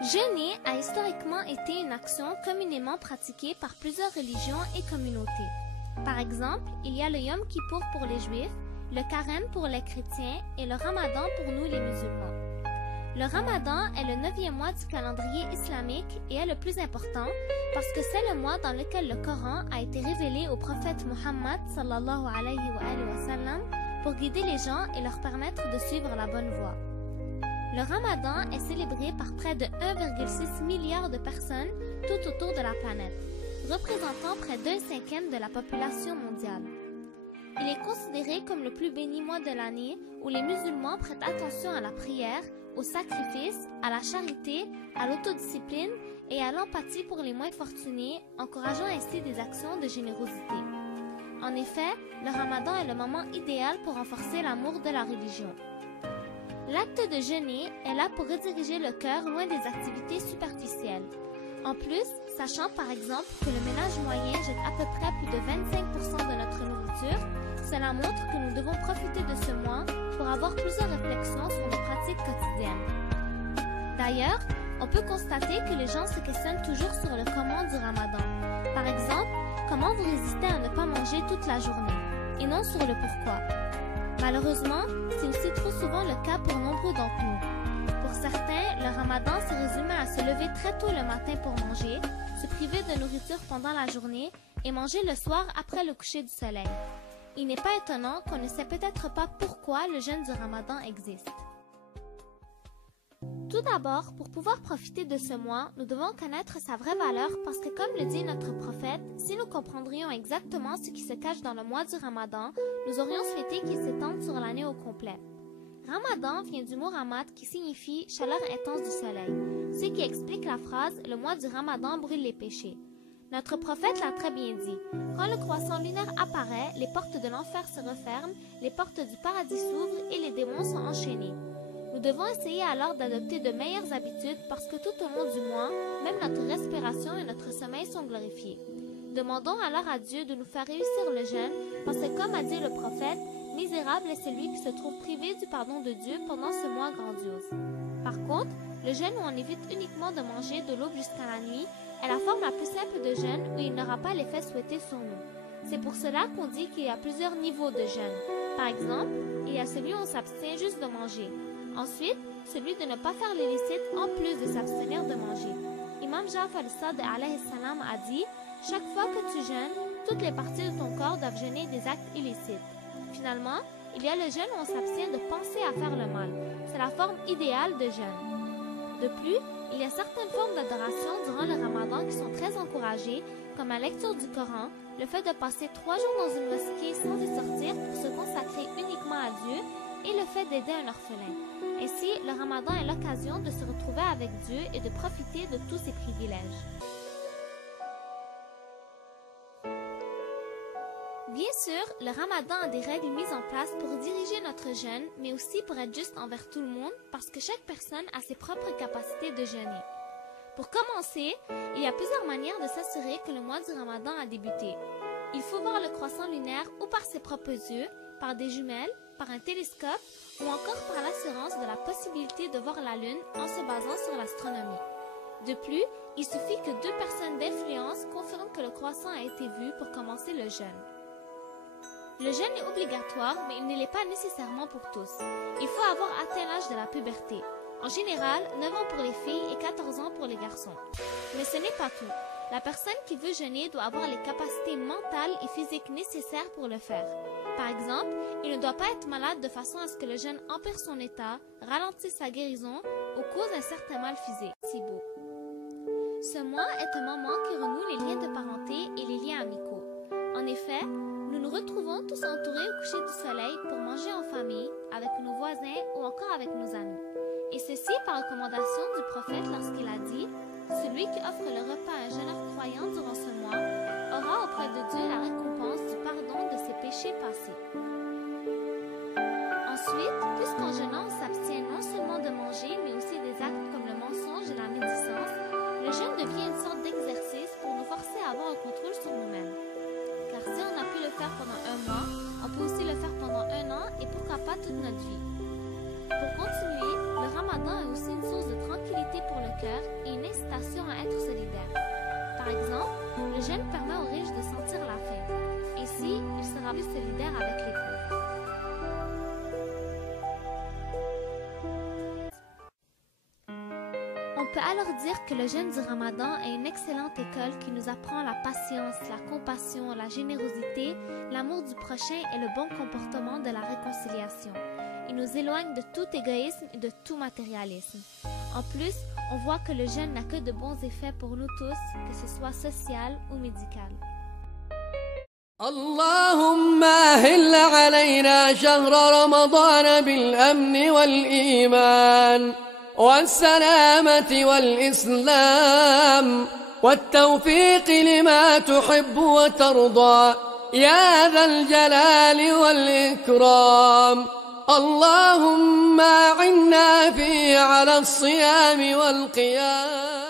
Jeûner a historiquement été une action communément pratiquée par plusieurs religions et communautés. Par exemple, il y a le Yom Kippour pour les Juifs, le Carême pour les chrétiens et le Ramadan pour nous les musulmans. Le Ramadan est le 9e mois du calendrier islamique et est le plus important parce que c'est le mois dans lequel le Coran a été révélé au prophète Muhammad sallallahu alayhi wa sallam pour guider les gens et leur permettre de suivre la bonne voie. Le Ramadan est célébré par près de 1,6 milliard de personnes tout autour de la planète, représentant près d'un cinquième de la population mondiale. Il est considéré comme le plus béni mois de l'année où les musulmans prêtent attention à la prière, au sacrifice, à la charité, à l'autodiscipline et à l'empathie pour les moins fortunés, encourageant ainsi des actions de générosité. En effet, le Ramadan est le moment idéal pour renforcer l'amour de la religion. L'acte de jeûner est là pour rediriger le cœur loin des activités superficielles. En plus, sachant par exemple que le ménage moyen jette à peu près plus de 25% de notre nourriture, cela montre que nous devons profiter de ce mois pour avoir plusieurs réflexions sur nos pratiques quotidiennes. D'ailleurs, on peut constater que les gens se questionnent toujours sur le comment du Ramadan. Par exemple, comment vous résistez à ne pas manger toute la journée, et non sur le pourquoi. Malheureusement, c'est aussi trop souvent le cas pour nombreux d'entre nous. Pour certains, le Ramadan se résume à se lever très tôt le matin pour manger, se priver de nourriture pendant la journée et manger le soir après le coucher du soleil. Il n'est pas étonnant qu'on ne sait peut-être pas pourquoi le jeûne du Ramadan existe. Tout d'abord, pour pouvoir profiter de ce mois, nous devons connaître sa vraie valeur parce que comme le dit notre prophète, si nous comprendrions exactement ce qui se cache dans le mois du Ramadan, nous aurions souhaité qu'il s'étende sur l'année au complet. Ramadan vient du mot ramad qui signifie chaleur intense du soleil, ce qui explique la phrase « le mois du Ramadan brûle les péchés ». Notre prophète l'a très bien dit. Quand le croissant lunaire apparaît, les portes de l'enfer se referment, les portes du paradis s'ouvrent et les démons sont enchaînés. Nous devons essayer alors d'adopter de meilleures habitudes parce que tout au long du mois, même notre respiration et notre sommeil sont glorifiés. Demandons alors à Dieu de nous faire réussir le jeûne parce que comme a dit le prophète, misérable est celui qui se trouve privé du pardon de Dieu pendant ce mois grandiose. Par contre, le jeûne où on évite uniquement de manger de l'aube jusqu'à la nuit est la forme la plus simple de jeûne où il n'aura pas l'effet souhaité sur nous. C'est pour cela qu'on dit qu'il y a plusieurs niveaux de jeûne. Par exemple, il y a celui où on s'abstient juste de manger. Ensuite, celui de ne pas faire l'illicite en plus de s'abstenir de manger. Imam Ja'far al-Sadiq alayhi salam a dit « Chaque fois que tu jeûnes, toutes les parties de ton corps doivent jeûner des actes illicites. » Finalement, il y a le jeûne où on s'abstient de penser à faire le mal. C'est la forme idéale de jeûne. De plus, il y a certaines formes d'adoration durant le Ramadan qui sont très encouragées, comme la lecture du Coran, le fait de passer 3 jours dans une mosquée sans y sortir pour se consacrer uniquement à Dieu et le fait d'aider un orphelin. Ainsi, le Ramadan est l'occasion de se retrouver avec Dieu et de profiter de tous ses privilèges. Bien sûr, le Ramadan a des règles mises en place pour diriger notre jeûne, mais aussi pour être juste envers tout le monde parce que chaque personne a ses propres capacités de jeûner. Pour commencer, il y a plusieurs manières de s'assurer que le mois du Ramadan a débuté. Il faut voir le croissant lunaire ou par ses propres yeux, par des jumelles, par un télescope ou encore par l'assurance de la possibilité de voir la Lune en se basant sur l'astronomie. De plus, il suffit que 2 personnes d'influence confirment que le croissant a été vu pour commencer le jeûne. Le jeûne est obligatoire, mais il ne l'est pas nécessairement pour tous. Il faut avoir atteint l'âge de la puberté. En général, 9 ans pour les filles et 14 ans pour les garçons. Mais ce n'est pas tout. La personne qui veut jeûner doit avoir les capacités mentales et physiques nécessaires pour le faire. Par exemple, il ne doit pas être malade de façon à ce que le jeûne empire son état, ralentisse sa guérison ou cause un certain mal physique. Si beau. Ce mois est un moment qui renoue les liens de parenté et les liens amicaux. En effet, nous nous retrouvons tous entourés au coucher du soleil pour manger en famille, avec nos voisins ou encore avec nos amis. Et ceci par recommandation du prophète lorsqu'il a dit « Celui qui offre le repas à un jeûneur croyant durant ce mois aura auprès de Dieu la récompense du pardon de ses péchés passés. » Ensuite, puisqu'en jeûnant on s'abstient non seulement de manger, mais aussi des actes comme le mensonge et la médisance, le jeûne devient une sorte d'exercice pour nous forcer à avoir un contrôle sur nous-mêmes. Car si on a pu le faire pendant un mois, on peut aussi le faire pendant 1 an et pourquoi pas toute notre vie. Pour continuer, le ramadan est aussi une source de tranquillité pour le cœur et une incitation à être solidaire. Par exemple, le jeûne permet aux riches de sentir la faim. Ainsi, il sera plus solidaire avec les pauvres. On peut alors dire que le jeûne du Ramadan est une excellente école qui nous apprend la patience, la compassion, la générosité, l'amour du prochain et le bon comportement de la réconciliation. Il nous éloigne de tout égoïsme et de tout matérialisme. En plus, on voit que le jeûne n'a que de bons effets pour nous tous, que ce soit social ou médical. اللهم أهل علينا شهر رمضان بالأمن والإيمان والسلامة والإسلام والتوفيق لما تحب وترضى يا ذا الجلال والإكرام. اللهم أعنا فيه على الصيام والقيام.